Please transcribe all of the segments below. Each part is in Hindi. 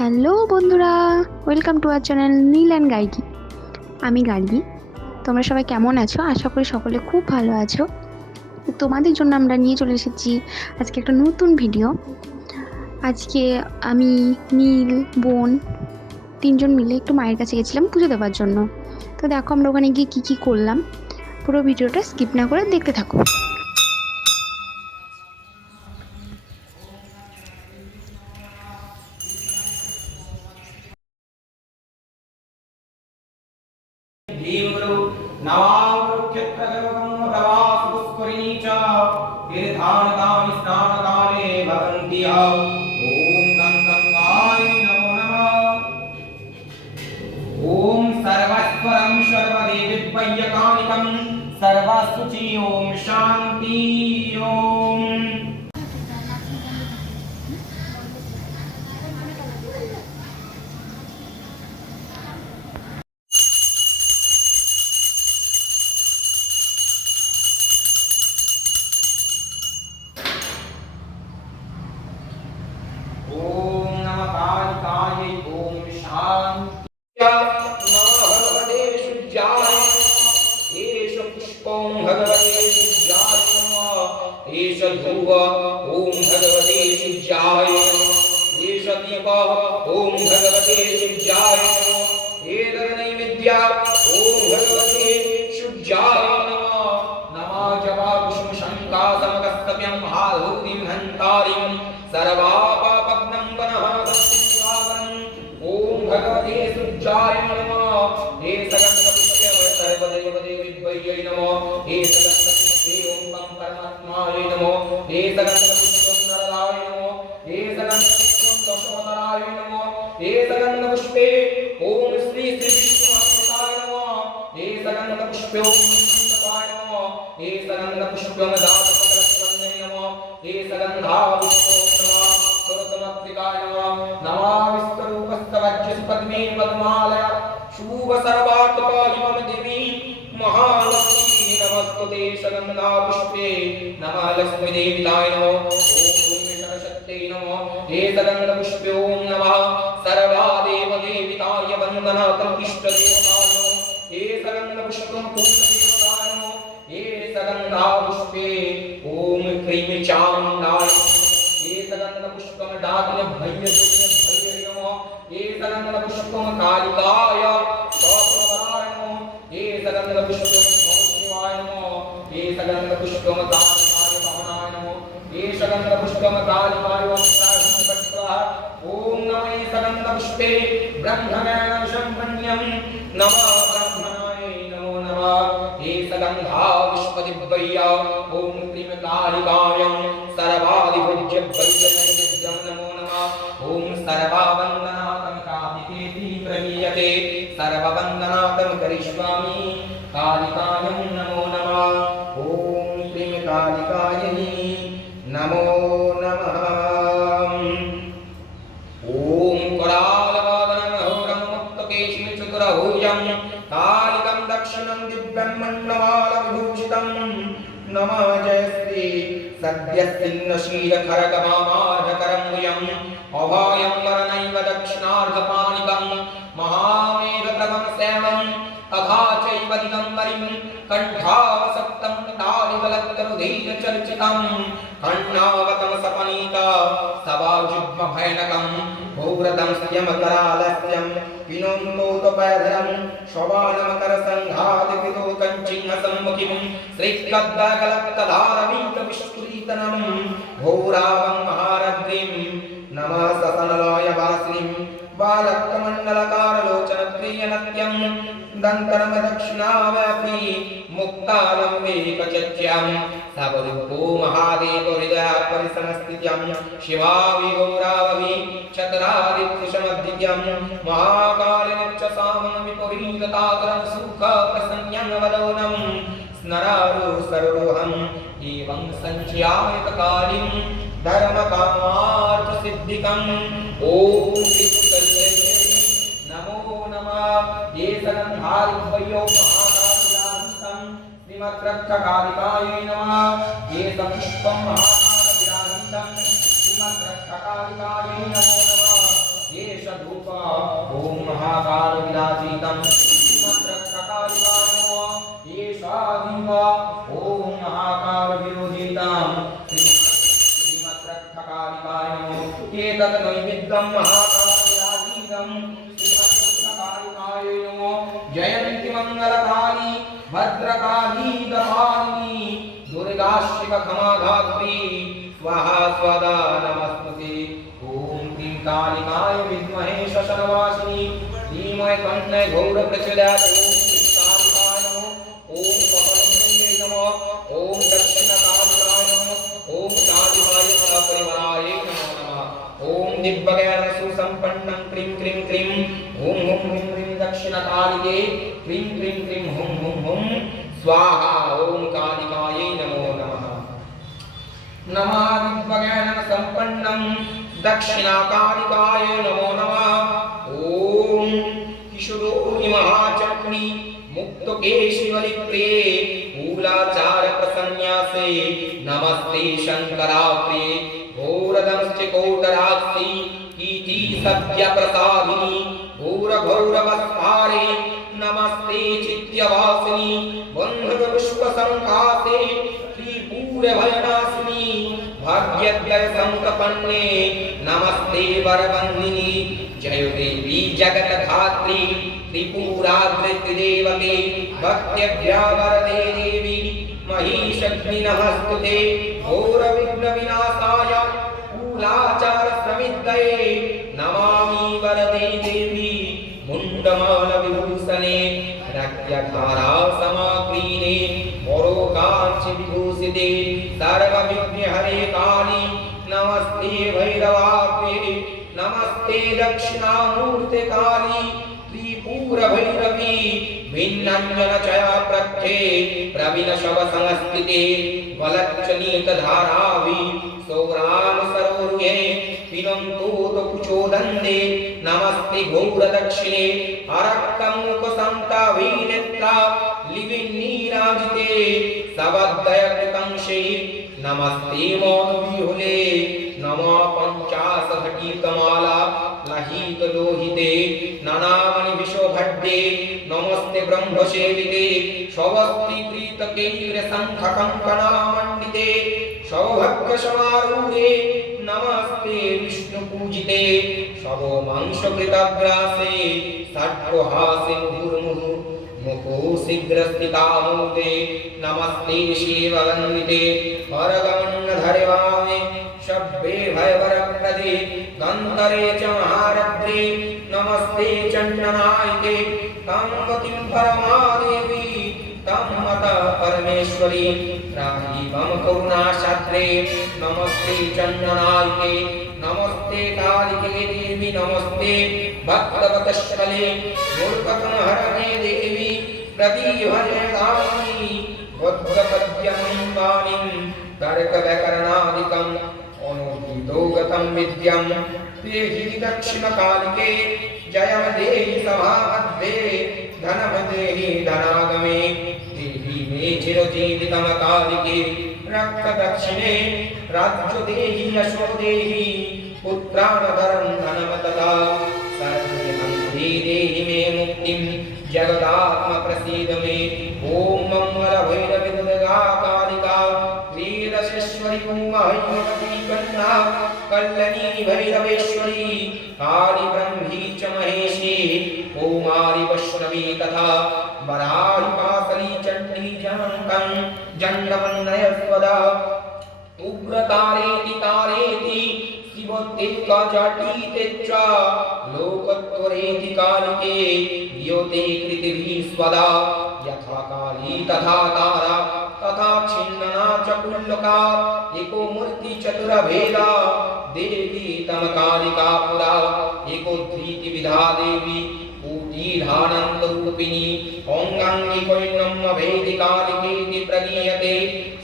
হ্যালো বন্ধুরা, welcome to our channel Neel and Gargi. আমি গার্গী। তোমরা সবাই কেমন আছো? আশা করি সকলে খুব ভালো আছো। তোমাদের জন্য আমরা নিয়ে চলে এসেছি আজকে একটা নতুন ভিডিও। আজকে আমি, নীল, বোন তিনজন মিলে একটু মায়ের কাছে গেছিলাম পুজো দেওয়ার জন্য। তো দেখো আমরা ওখানে গিয়ে কী কী করলাম, পুরো ভিডিওটা স্কিপ না করে দেখতে থাকো। ओम सर्वस्वरं सर्वदेविद्वैयकानिकं सर्वसुचि ओम शांति ओम ओम नमः कालिकायै ओम शांति नमः भगवते शुद्धाय एष पुष्पं भगवते शुद्धाय नमः एष धूप ओम भगवते शुद्धाय नमः एष दीप ओम भगवते शुद्धाय नमः एतन्नैवेद्य ओम भगवते शुद्धाय नमः नमः जपा कुसुम शङ्का समगस्तभ्यं हाधूतिं हन्तारिं सर्वापापग्नं वनः ओम भगवते शुद्धाय नमः हे सकलपुष्पे सर्वदेवदेविद्वयै नमः हे सकलपुष्पे ओम परमात्मायै नमः हे सकलपुष्पं नरदाय नमः हे सकलपुष्पं दशवदनाय नमः हे सकलपुष्पे ओम श्री श्री विष्णुहस्ताय नमः हे सकलपुष्पे ओम नमः हे सकलपुष्पं दासकलस्वन्ने नमः हे सकलधापुष्पं नमः सर्वसमत्रिकाय नमः नमः विष्णुरूपस्तवज्जस्पद्मे पद्मालय शुभ सर्वार्थपाहिमं देवी महालक्ष्मी नमस्तुते सगन्धापुष्पे नमः लक्ष्मी देविताय नमः ओम सरस्वत्यै नमः हे सगन्धपुष्पे ओम नमः सर्वादेव देविताय वन्दनार्थं इष्टदेवताय नमः हे सगन्धपुष्पं कुलदेवताय नमः हे सगन्धापुष्पे ओम क्रीं चामुण्डाय हे सगन्धपुष्पं डाकिने भैर्यजोगे नमः हे सगन्धपुष्पं कालिकाय स्वापराय नमः हे सगन्धपुष्पं शिवाय नमः हे सगन्धपुष्पं कालिकाय भवनाय नमः हे सगन्धपुष्पं कालिकाय वस्त्राः ओम नमः हे सगन्धपुष्पे ब्रह्मज्ञान संपन्नं नमः ब्रह्मणाय नमो नमः हे सगन्धा विश्वदिव्या ओम क्रीं कालिकाय सर्वादिभुज्य वैद्यं नमो नमः ओम सर्ववन्दनातं कामिकेति प्रमीयते सर्ववन्दनातं करिष्यामि कालिकायै नमो नमः ओम क्रीं कालिकायै नमो नमः ओम करालवादनं घोरं मुक्तकेशं चतुर्भुजं कालिकं दक्षिणं दिव्यं मण्डलविभूषितं नमः जय श्री सद्यस्तिन्नशीलखरगमार्धकरम्बुजम् अभायं वरनैव दक्षिणार्धपाणिकं महामेघ प्रभं तथा चैव दिगम्बरिं कण्ठावसक्तं तालिबलत्तरुधीरचर्चितं खण्डावतं सपनीता सवाजुग्मभैनकं भूव्रतं स्यमकरालस्यं विनोन्तोतपयधरं शवानमकरसङ्घादिविदो कञ्चिह्नसम्मुखिं श्रीकद्दगलक्तधारवीकविष्कृतीतनं घोरावं महारद्रिं नमः ससनलाय वासिनीं बालकमण्डलकारलोचनप्रियनत्यं दन्तरम दक्षिणाव्यापी मुक्तालम्बेकचत्यं सबुद्धो महादेव हृदय परिसंस्थित्यं शिवाविगौरावभि चतुरादित्रिशमद्वितीयं महाकालिनच्च सामं विपरीतताकरं सुखप्रसन्नं वदौनं स्नरारो सरोहम् एवं सञ्चयायतकालिं धर्मकामार्थसिद्धिकम् ओम नमो नमः ये सगन्धादिभ्यो महाकालिकान्तं श्रीमद्रक्षकालिकायै नमः ये सपुष्पं महाकालविराजितं श्रीमद्रक्षकालिकायै नमो नमः ये भद्रं महाकालिराजीतं श्रीमत्कालिकाय नमो जयन्ति मंगलकाली भद्रकाली दपालिनी दुर्गा शिव क्षमा धात्री स्वाहा स्वदा नमस्तुते। ओम क्लीं कालिकाय विद्महे शशनवासिनी धीमहि तन्नो गौर प्रचोदयात्। ओम क्लीं कालिकाय नमः। ओम कपालिन्यै नमः। ओम दक्षिणकालिकाय नमः। ओम कालिकाय सपरिवाराय नमः। ओम दिव्यज्ञान सुसंपन्नं क्रीं क्रीं क्रीं ओम हुं ह्रीं ह्रीं दक्षिणकालिके क्रीं क्रीं क्रीं हुं हुं हुं स्वाहा। ओम कालिकाय नमो नमः। नमः दिव्यज्ञान संपन्नं दक्षिणाकालिकाय नमो नमः। ओम किशोरी महाचक्री मुक्तकेशिवलिप्रिये मूलाचार प्रसन्यासे नमस्ते शंकराप्रिये घोरदंश्च कोटराक्षी कीर्ति सत्य प्रसादिनी घोर घोरवस्तारे नमस्ते चित्यवासिनी बंधुर विश्व संघाते त्रिपुर भयनाशिनी भाग्यद्वय संकपन्ने नमस्ते वरवन्दिनी जय देवी जगत धात्री त्रिपुराधृति देवते भक्त्यभ्या वरदे देवी महिषग्नि नमस्तुते घोर विघ्न विनाशाय मूलाचार समिद्धये नमामि वरदे देवी मुंडमाल विभूषणे रक्तधारा समाक्रीणे परोकांचि विभूषिते सर्व विघ्न हरे काली नमस्ते भैरवाप्रिये नमस्ते दक्षिणामूर्ते काली त्रिपुर भैरवी भिन्नांजन चया प्रत्ये प्रवीण शव संस्थिते वलच्चनीत धारावि सौराम सरोरुहे पिनंतोत कुचोदंदे नमस्ते गौर दक्षिणे अरक्तम मुख संता वीनेत्रा लिविन्नीराजिते सवद्दय कृतंशे नमस्ते मौन विहुले नमो पंचाश घटितमाला लहित लोहिते ननामणि विशोभड्डे नमस्ते ब्रह्म सेविते स्वस्ति प्रीत केन्द्र शंख कंकणा मंडिते सौभाग्य समारूढ़े नमस्ते विष्णु पूजिते शवो मांस कृतग्रासे षट्हासे मुहुर्मुहु मुखो शीघ्र स्थितामूते नमस्ते शिववन्दिते हरगमण्डधरवामे शब्दे भयवरप्रदे गन्धरे च महारद्रे नमस्ते चण्डनायिके कामवतीं परमादेवी काममता परमेश्वरी त्राहि मम करुणाशास्त्रे नमस्ते चण्डनायिके नमस्ते कालिके देवी नमस्ते भक्तवत्सले मूर्खतमहरणे देवी प्रदीभजयदामिनी वद्गपद्यं वाणीं तर्कव्याकरणादिकम् अनूहितोगतं विद्यं देहि दक्षिणकालिके जयं देहि सभामध्ये धनं देहि धनागमे देहि मे चिरजीवितं कालिके रक्तदक्षिणे राज्य देहि यशो देहि पुत्रानधरं धनं तथा सर्वमङ्गले देहि मे मुक्तिं जगदात्म प्रसीद मे ओम मंगल भैरवी दुर्गा कालिका वीरशेश्वरी उमामती कन्या कल्याणी भैरवेश्वरी काली ब्रह्मी च महेशी कौमारी वैष्णवी तथा वराही पासली चंडी जनकं जन्मन्नय स्वदा उग्रतारेति तारेति शिवोत्तेका जाटीते च लोकत्वरेति कालिके द्योते कृतिभिः स्वदा यथा काली तथा तारा तथा छिन्नना च कुल्लका एको मूर्ति चतुरभेदा देवी तम कालिका पुरा एको धृति विधा देवी पूतिधानन्द रूपिणी ओंगांगी कोइन्नम वेदिकालिकेति प्रगीयते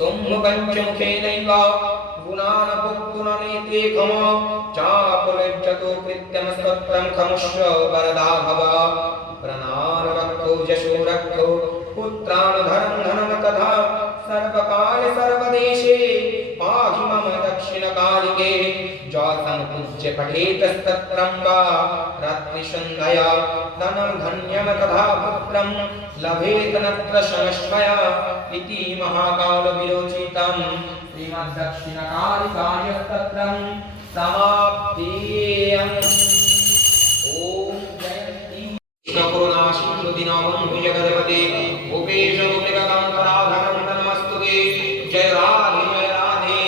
सम्मुखं च मुखेनैव गुणान पुत्तुननेते खम चापुलज्जतो कृत्यं स्तोत्रं खमुष्य वरदा भव प्रणाम रक्तो यशो रक्तो पुत्रान् धनं धनं तथा सर्वकाल सर्वदेशे पाहि मम दक्षिणकालिके जातं पूज्य पठेत स्तोत्रं वा रात्रिसन्ध्या धनं धन्यं तथा पुत्रं लभेत नत्र शमश्मया इति महाकाल विरोचितं श्रीमद्दक्षिणकालिकाय स्तोत्रं समाप्तियम् ॐ जयन्ती कृष्णपुरनाशिन्दुदिनामं जगदपते गोपेशगोपिकान्तराधरं नमस्तुते जय राधे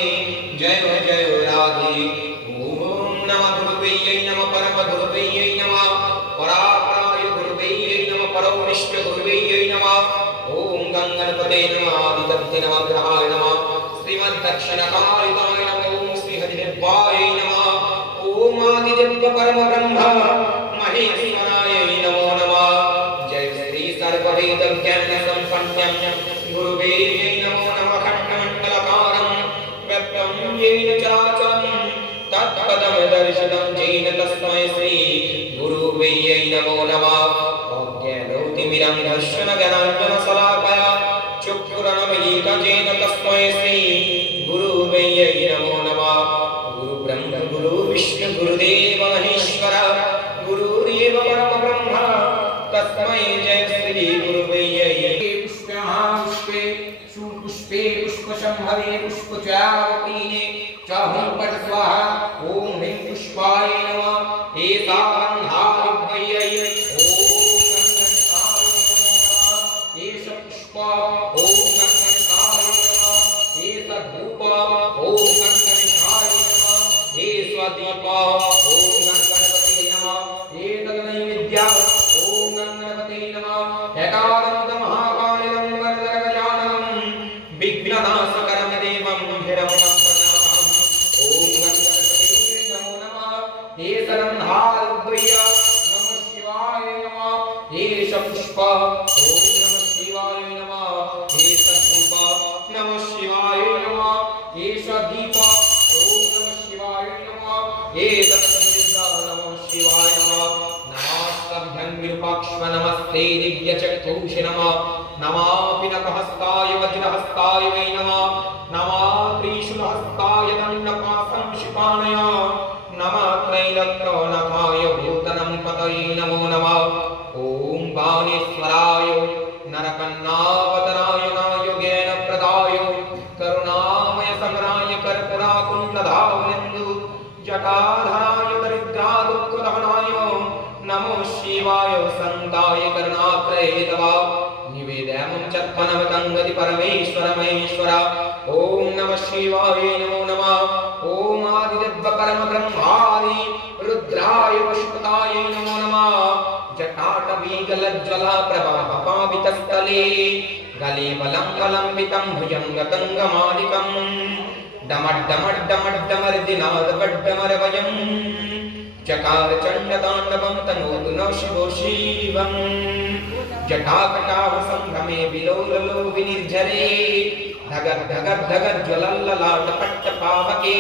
जय जय राधे ॐ नमः गुरुवेयै नमः परमगुरुवेयै नमः परापराय गुरुवेयै नमः परौनिष्ठ गुरुवेयै नमः ॐ गङ्गणपते नमः आदितत्ते नमः ग्रहाय नमः श्रीमद्दक्षिणकालिकाय नमः ॐ श्रीहरिदेवाय नमः ॐ आदिदेव परमब्रह्म महेश्वराय नमो नमः जय श्री सर्ववेदज्ञानसम्पन्नं गुरुवे नमो नमः खण्डमण्डलकारं व्यक्तं येन चराचरं तत्पदमदर्शितं येन तस्मै श्री गुरुवे नमो नमः अज्ञानोतिमिरं दर्शनज्ञानाञ्जनशलाकया चक्षुरुन्मीलितं येन तस्मै श्री गुरुवे नमो नमः गुरुब्रह्म गुरुविष्णु गुरुदेव महेश्वर गुरुरेव परमब्रह्म तस्मै जय श्री गुरुवे पुष्पे सुपुष्पे पुष्पशंभवे पुष्पचावपीने च हुं पट स्वाहा ॐ ह्रीं पुष्पाय नमः एता गन्धादिव्यै ॐ गन्धन्ताय नमः एष पुष्प ॐ गन्धन्ताय नमः एष धूप ॐ गन्धनिष्ठाय नमः एष दीप ॐ गणपते नमः एतद्नैवेद्य ॐ गणपते नमः एकादन्तमहाकालिनं वरदगजाननं विघ्ननाशकरमदेवं हिरण्यं प्रणमामि ॐ गणपते नमो नमः एतदन्धादिव्य नमः शिवाय नमः एष पुष्प ॐ नमः शिवाय नमः एष धूप नमः शिवाय नमः एष दीप ॐ नमः शिवाय नमः एतद्नैवेद्य नमः शिवाय नमः नमस्ताभ्यं विरूपाक्ष नमस्ते दिव्यचक्षुषे नमः नमः पिनकहस्ताय वज्रहस्ताय वै नमः नमः त्रिशूलहस्ताय दण्डपाशं शिपाणय नमः त्रैलोक्यनाथाय भूतनं पतये नमो नमः ॐ बाणेश्वराय नरकन्नावतराय नायोगेनप्रदाय करुणामय सकराय कर्पूराकुण्डधावनेन्दु जटाधराय दरिद्रादुःखदहनाय नमो शिवाय संताय करुणात्रयेतवा निवेदयामं चत्पनवतं गति परमेश्वर महेश्वर ॐ नमः शिवाय नमो नमः ॐ आदिदेव परमब्रह्मादि रुद्राय पुष्पताय नमो नमः जटाटवीगलज्ज्वला प्रवाहपावितस्थले गले बलं बलम्बितं भुजङ्गतङ्गमादिकं डमड्डमड्डमड्डमर्दिनादबड्डमरवयं चकार चण्डताण्डवं तनोतु नः शिवो शिवं जटाकटाह संभ्रमे विलोललो विनिर्झरे धगद् धगद् धगद् ज्वलल्ललाटपट्टपावके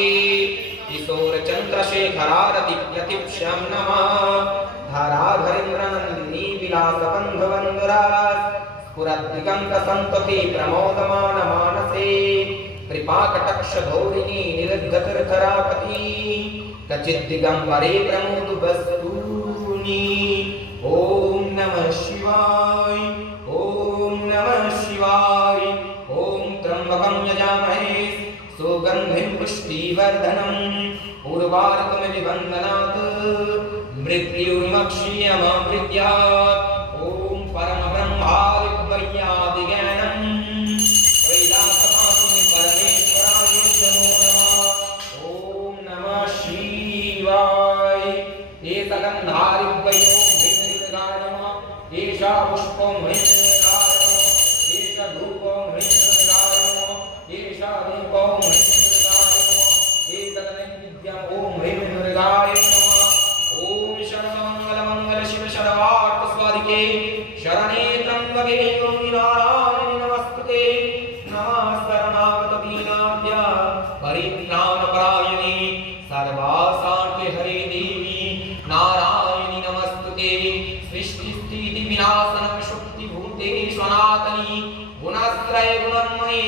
किशोर चन्द्रशेखरारति प्रतिक्षं नमः धराधरेन्द्रनन्दिनी विलासबन्धवन्दरास् स्फुरद्दिगन्तसन्तति प्रमोदमानमानसे कृपाकटाक्षधौरिणी निरुद्धतीर्थरापती कचिद्दिगम्बरे प्रमोदु वस्तूनि ॐ नमः शिवाय ॐ नमः शिवाय ॐ त्र्यम्बकं यजामहे सुगन्धिं पुष्टिवर्धनम् उर्वारुकमिव वन्दनात् मृत्युर्मक्षीयमामृत्यात् ॐ परमब्रह्मादिव्ययादिज्ञानम् कैलासवासिनि परमेश्वराय नमो नमः ॐ नमः शिवाय एतगन्धादिव्ययो मृत्युर्गाय नमः एषा पुष्पं मृत्युर्गाय नमः एषा धूपं मृत्युर्गाय नमः एषा दीपं मृत्युर्गाय नमः एतद्नैवेद्यं ॐ मृत्युर्गाय नमः ॐ शरणमङ्गलमङ्गल शिव शरवार्तस्वादिके शरणे त्र्यम्बके गौरि नारायणि नमस्ते नमः शरणागतदीनाद्य परित्राणपरायणे सर्वासार्थे हरे देवी नारायणि नमस्तुते सृष्टिस्थितिविनाशनं शक्तिभूते सनातनी गुणत्रय गुणमये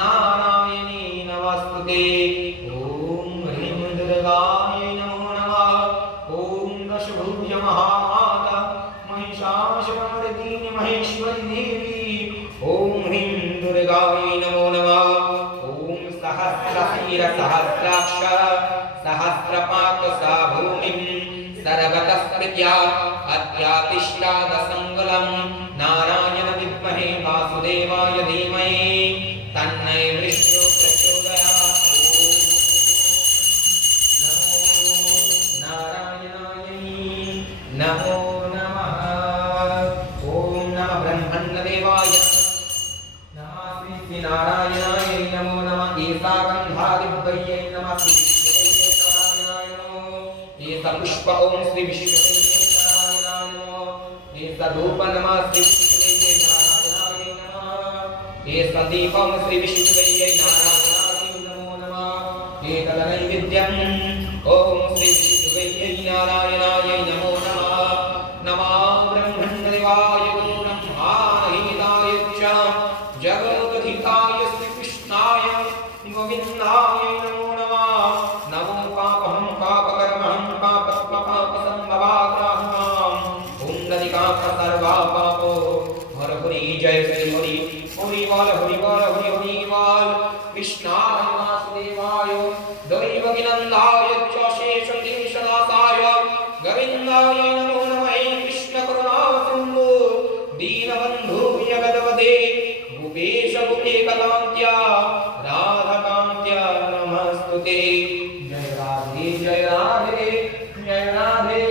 नारायणी नमस्तुते ॐ ह्रीं दुर्गाय नमो नमः ॐ दशभुज महामाता महिषासुरमर्दिनी महेश्वरी देवी ॐ ह्रीं दुर्गाय नमो नमः ॐ सहस्रशीरसहस्राक्ष सहस्रपात सा भूमिं सर्वतः प्रज्ञा अत्यातिष्ठादसङ्गलं नारायण विद्महे वासुदेवाय धीमहि तन्नै विष्णु प्रचोदयात् नमो नमः ॐ नमः ब्रह्मण्यदेवाय नमः श्री नारायणाय नमो नमः ईशागन्धादिभ्यै नमः श्री विष्णुवैयै नारायणाय नमो ईशपुष्प ॐ श्री विष्णुवैयै नारायणाय नमो ईशधूप नमः श्री विष्णुवैयै नारायणाय नमः ईशदीप ॐ श्री विष्णुवैयै नारायणाय नमो नमः एकलनैवेद्यम् ॐ श्री विष्णुवैयै नारायणाय नमो नमः नमः ब्रह्मण्यदेवाय ब्रह्माहिताय च जगदधिताय श्रीकृष्णाय गोविन्दाय नमो नमः नमो पापहं पापकर्महं पापस्मपापसम्भवाग्राहं पुण्डरीकाक्ष सर्वा पापो हर हरि जय श्री हरि हरि बोल हरि बोल हरि हरि बोल कृष्णाय वासुदेवाय दैवकीनन्दाय च शेषकेशनाथाय गोविन्दाय नमो नमः कृष्ण करुणा सिन्धु दीनबन्धु जगदवदे भूपेश भूपेकलान्त्या राधाकान्त्या नमस्तुते जय राधे जय राधे जय राधे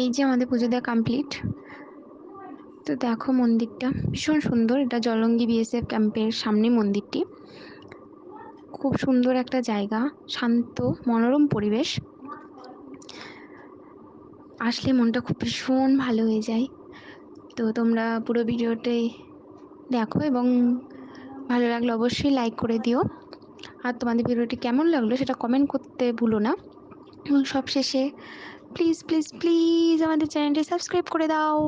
এই যে আমাদের পুজো দেওয়া কমপ্লিট। তো দেখো মন্দিরটা ভীষণ সুন্দর, এটা জলঙ্গি বিএসএফ ক্যাম্পের সামনে মন্দিরটি। খুব সুন্দর একটা জায়গা, শান্ত মনোরম পরিবেশ, আসলে মনটা খুব ভীষণ ভালো হয়ে যায়। তো তোমরা পুরো ভিডিওটাই দেখো এবং ভালো লাগলে অবশ্যই লাইক করে দিও, আর তোমাদের ভিডিওটি কেমন লাগলো সেটা কমেন্ট করতে ভুলো না। এবং সবশেষে প্লিজ প্লিজ প্লিজ আমাদের চ্যানেলটি সাবস্ক্রাইব করে দাও।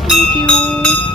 Thank you.